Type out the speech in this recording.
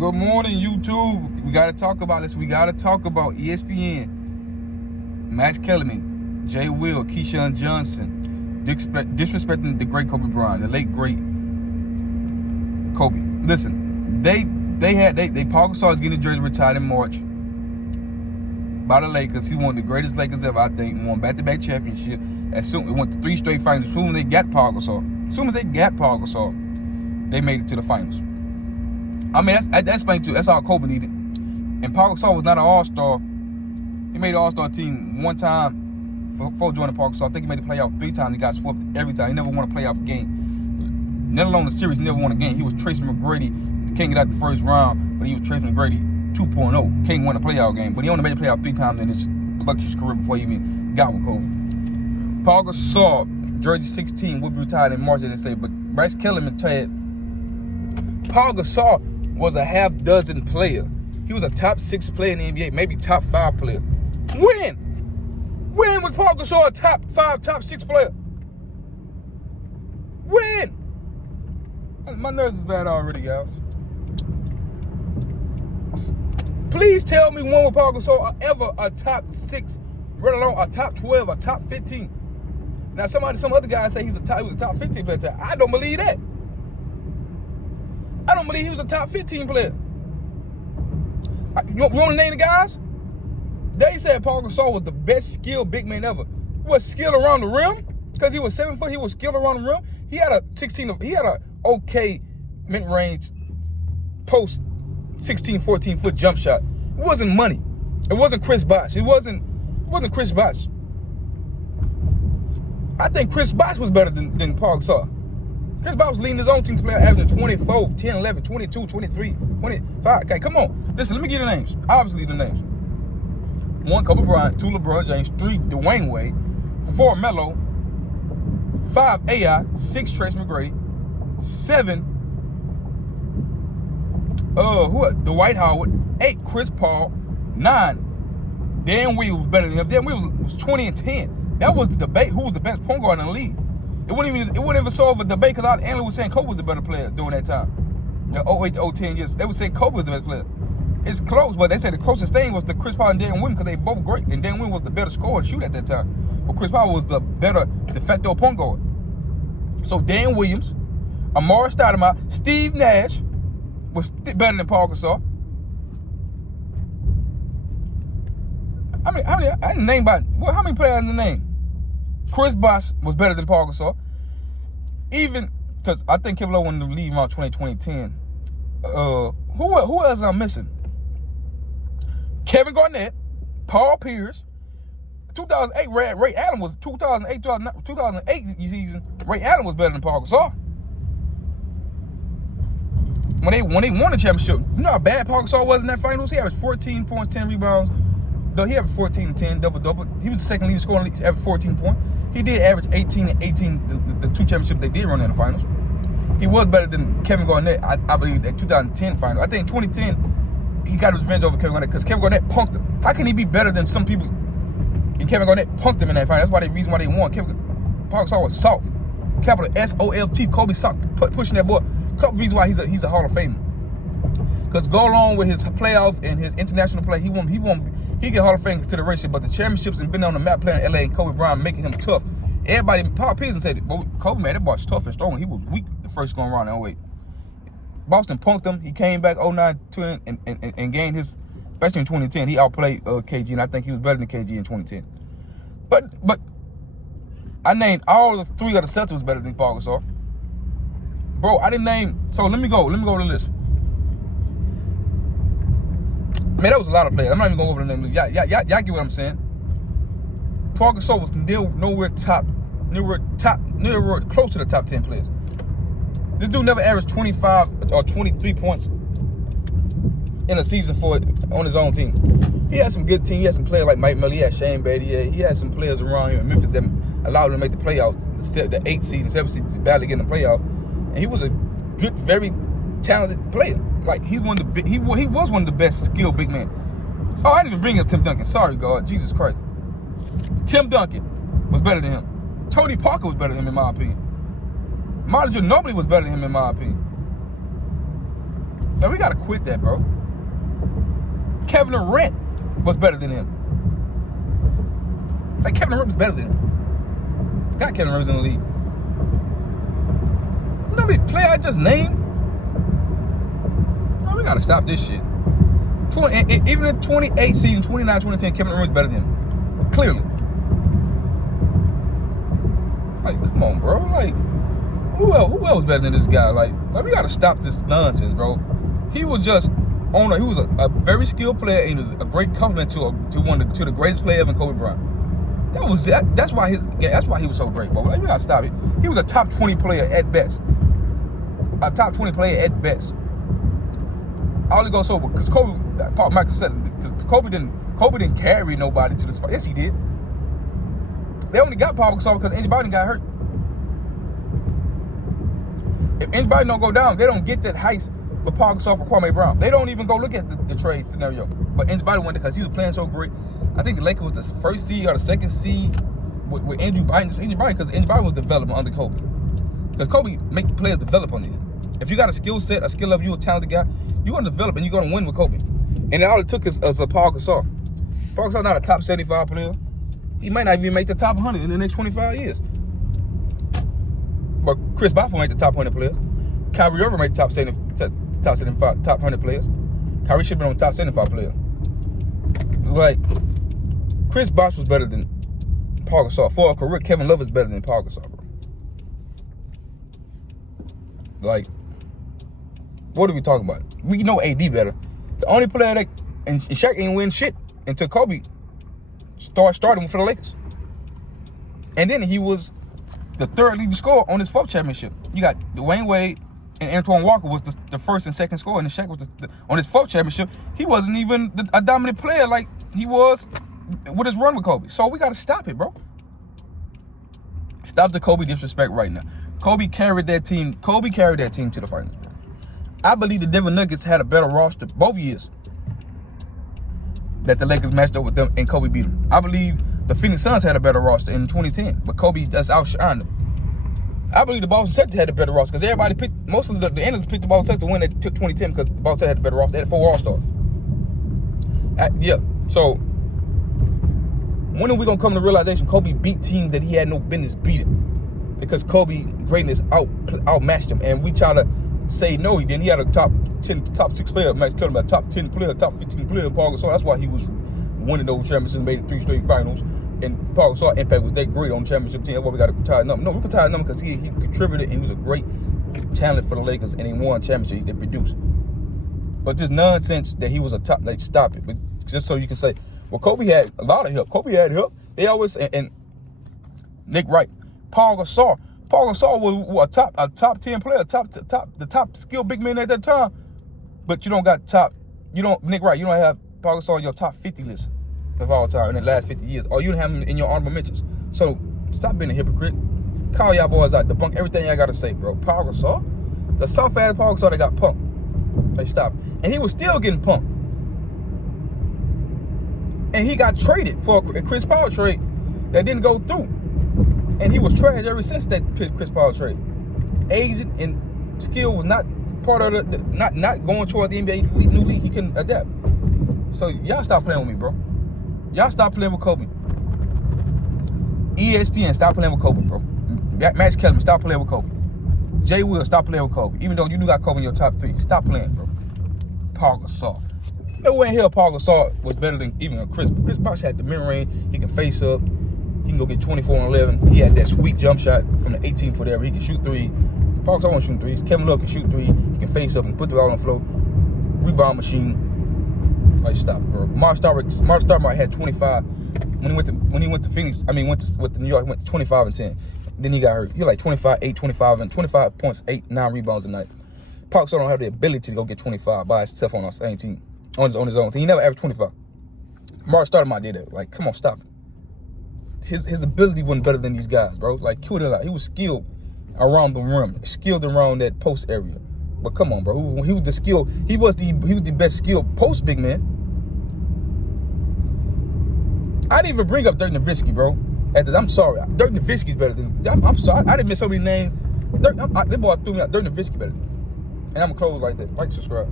Good morning, YouTube. We got to talk about this. We got to talk about ESPN. Max Kellerman, Jay Will, Keyshawn Johnson, disrespecting the great Kobe Bryant, the late great Kobe. Listen, they Paul Gasol is getting the jersey retired in March by the Lakers. He won the greatest Lakers ever, I think. Won back-to-back championship. He went to 3 straight finals. As soon as they got Paul Gasol, they made it to the finals. I mean, that's explained too. That's all Kobe needed. And Paul Gasol was not an all-star. He made the all-star team one time before joining Paul Gasol. I think he made the playoff 3 times. He got swept every time. He never won a playoff game. Let alone the series, he never won a game. He was Tracy McGrady. Can't get out the first round, but he was Tracy McGrady 2.0. Can't win a playoff game, but he only made the playoff 3 times in his illustrious career before he even got with Kobe. Paul Gasol, jersey 16, will be retired in March, as they say. But Max Kellerman said Paul Gasol was a half-dozen player. He was a top 6 player in the NBA, maybe top 5 player. When was Paul Gasol a top 5, top 6 player? When? My nerves is bad already, guys. Please tell me when was Paul Gasol ever a top 6, let alone a top 12, a top 15. Now some other guys say he was a top 15 player. I don't believe that. I don't believe he was a top 15 player. You want to name the guys? They said Paul Gasol was the best skilled big man ever. He was skilled around the rim because he was 7 foot. He was skilled around the rim. He had a okay mid-range post 16, 14 foot jump shot. It wasn't money. It wasn't Chris Bosh. It wasn't Chris Bosh. I think Chris Bosh was better than Paul Gasol. Chris Bosh was leading his own team to play averaging 24, 10, 11, 22, 23, 25. Okay, come on. Listen, let me give you the names. Obviously, the names. 1, Kobe Bryant. 2, LeBron James. 3, Dwayne Wade. 4, Melo. 5, AI. 6, Tracy McGrady. 7, Dwight Howard. 8, Chris Paul. 9, Dan Williams was better than him. Dan Williams was 20 and 10. That was the debate. Who was the best point guard in the league? It wouldn't even solve a debate because all the analysts were saying Kobe was the better player during that time. The 08 to 010 years, they were saying Kobe was the best player. It's close, but they said the closest thing was the Chris Paul and Dan Williams because they both great, and Dan Williams was the better scorer and shooter at that time. But Chris Paul was the better de facto point guard. So Dan Williams, Amar'e Stoudemire, Steve Nash was better than Paul Gasol. How many players in the name? Chris Bosh was better than Paul Gasol. Even because I think Kevin Love wanted to leave around 2010. Who else am I missing? Kevin Garnett, Paul Pierce. 2008, Ray Allen was 2008 season. Ray Allen was better than Paul Gasol. When they won the championship, you know how bad Paul Gasol was in that finals? He averaged 14 points, 10 rebounds. Though he averaged 14 and 10, double-double. He was the second leading scorer in the league, averaged 14 points. He did average 18 and 18, the 2 championships they did run in the finals. He was better than Kevin Garnett, I believe, that 2010 final. I think 2010, he got his revenge over Kevin Garnett because Kevin Garnett punked him. How can he be better than some people? And Kevin Garnett punked him in that final. That's the reason why they won. Paul Gasol was soft. Capital SOLT. Kobe pushing that boy. A couple reasons why he's a Hall of Famer. Because go along with his playoff and his international play, he get Hall of Fame consideration, but the championships and been on the map playing in LA and Kobe Bryant making him tough. Everybody, Paul Pierce said it, but Kobe, man, that boy was tough and strong. He was weak the first going around in 08. Boston punked him. He came back 09 and gained his, especially in 2010, he outplayed KG, and I think he was better than KG in 2010. But I named all the 3 of the Celtics better than Paul Gasol. Bro, I didn't name, so let me go to the list. Man, that was a lot of players. I'm not even going over the name. Y'all get what I'm saying. Paul Gasol was nowhere close to the top 10 players. This dude never averaged 25 or 23 points in a season on his own team. He had some good teams. He had some players like Mike Miller. He had Shane Battier. He had some players around him in Memphis that allowed him to make the playoffs, the 8th seed and 7th seed, barely getting the playoff. And he was a good, very talented player. Like he was one of the best skilled big men. Oh, I didn't even bring up Tim Duncan. Sorry, God, Jesus Christ. Tim Duncan was better than him. Tony Parker was better than him in my opinion. Manu Ginobili was better than him in my opinion. So we gotta quit that, bro. Kevin Durant was better than him. Like, Kevin Durant was better than him. Forgot Kevin Durant was in the league. You know how many players I just named? Man, we gotta stop this shit. Even in 28 season, 29, 2010, Kevin Durant was better than him. Clearly. Like, come on, bro. Like, who else was better than this guy? Like we gotta stop this nonsense, bro. He was just he was a very skilled player and he was a great compliment to the greatest player ever, Kobe Bryant. That's why he was so great, bro. Like, we gotta stop it. He was a top 20 player at best. A top 20 player at best. I only go so because Michael said, because Kobe didn't carry nobody to this fight. Yes, he did. They only got Paul Gasol because anybody got hurt. If anybody don't go down, they don't get that heist for Paul Gasol, for Kwame Brown. They don't even go look at the trade scenario. But anybody went there because he was playing so great. I think the Lakers was the first seed or the second seed with Andrew Bynum. Because Andrew Bynum was developing under Kobe. Because Kobe make the players develop on it. If you got a skill set, a skill level, you a talented guy, you're going to develop and you're going to win with Kobe. And all it took is a Paul Gasol. Paul Gasol not a top 75 player. He might not even make the top 100 in the next 25 years. But Chris Bosh will make the top 100 players. Kyrie Irving made the top 75, top 100 players. Kyrie should have been on the top 75 players. Like, Chris Bosh was better than Paul Gasol. For a career, Kevin Love is better than Paul Gasol, bro. Like, what are we talking about? We know AD better. The only player that, and Shaq ain't win shit until Kobe started for the Lakers. And then he was the third leading scorer on his fourth championship. You got Dwayne Wade and Antoine Walker was the first and second scorer, and Shaq was on his fourth championship. He wasn't even a dominant player like he was with his run with Kobe. So we got to stop it, bro. Stop the Kobe disrespect right now. Kobe carried that team to the finals, bro. I believe the Denver Nuggets had a better roster both years that the Lakers matched up with them and Kobe beat them. I believe the Phoenix Suns had a better roster in 2010, but Kobe just outshined them. I believe the Boston Celtics had a better roster because everybody picked, most of the analysts picked the Boston Celtics to win. They took 2010 because the Boston Celtics had a better roster. They had 4 All-Stars. Yeah, so when are we going to come to the realization Kobe beat teams that he had no business beating? Because Kobe greatness outmatched him, and we try to say no, he didn't. He had a top 6 player, Max Kellerman, top 10 player, top 15 player in Paul Gasol. That's why he was winning those championships and made it 3 straight finals. And Paul Gasol impact was that great on the championship team. That's why we got to retire number. No, we retire number because he contributed and he was a great talent for the Lakers and he won championships they produced. But this nonsense that he was a top, like, stop it. But just so you can say, well, Kobe had a lot of help. Kobe had help. They always, and Nick Wright, Paul Gasol was a top 10 player, the top skilled big man at that time. But you don't got Nick Wright, you don't have Paul Gasol on your top 50 list of all time in the last 50 years. Or you don't have him in your honorable mentions. So stop being a hypocrite. Call y'all boys out, debunk everything y'all gotta say, bro. Paul Gasol, the soft ass Paul Gasol that got pumped. They stopped. And he was still getting pumped. And he got traded for a Chris Paul trade that didn't go through. And he was trash ever since that Chris Paul trade. Age and skill was not part of not going toward the NBA new league. He couldn't adapt. So y'all stop playing with me, bro. Y'all stop playing with Kobe. ESPN, stop playing with Kobe, bro. Max Kellerman, stop playing with Kobe. Jay Will, stop playing with Kobe. Even though you do got Kobe in your top 3, stop playing, bro. Paul Gasol. No way in hell Paul Gasol was better than even Chris. Chris Bosh had the mid-range. He can face up. He can go get 24 and 11. He had that sweet jump shot from the 18 foot area. He can shoot 3. Paul Gasol won't shoot 3s. Kevin Love can shoot 3. He can face up and put the ball on the floor. Rebound machine. Like, stop, bro. Mark Stoudemire had 25 when he went to Phoenix. I mean, went to New York. He went to 25 and 10. Then he got hurt. He like 25, 8, 25, and 25 points, 8, 9 rebounds a night. Paul Gasol don't have the ability to go get 25 by himself on the same team, on his own. He never averaged 25. Mark Stoudemire did it. Like, come on, stop it. His ability wasn't better than these guys, bro. Like, killed it out. He was skilled around the rim, skilled around that post area. But come on, bro. He was the skill. He was the best skilled post big man. I didn't even bring up Dirk Nowitzki, bro. I'm sorry. Dirk Nowitzki's better than. I'm sorry. I didn't miss so many names. This boy threw me out. Dirk Nowitzki better. And I'm gonna close like that. Like, subscribe.